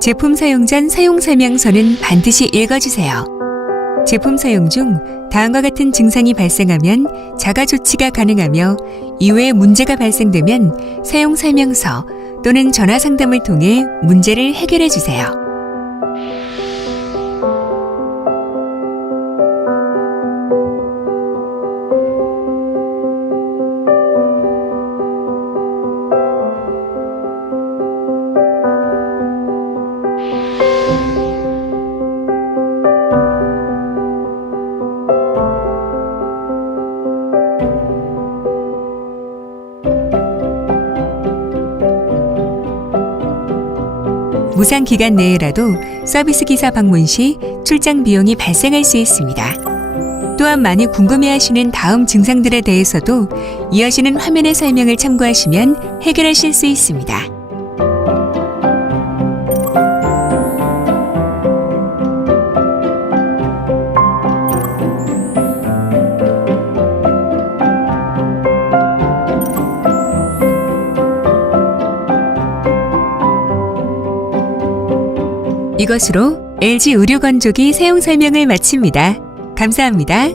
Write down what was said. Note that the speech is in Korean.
제품 사용 전 사용 설명서는 반드시 읽어주세요. 제품 사용 중 다음과 같은 증상이 발생하면 자가 조치가 가능하며 이외에 문제가 발생되면 사용 설명서 또는 전화 상담을 통해 문제를 해결해 주세요. 무상 기간 내에라도 서비스 기사 방문 시 출장 비용이 발생할 수 있습니다. 또한 많이 궁금해하시는 다음 증상들에 대해서도 이어지는 화면의 설명을 참고하시면 해결하실 수 있습니다. 이것으로 LG 의료 건조기 사용 설명을 마칩니다. 감사합니다.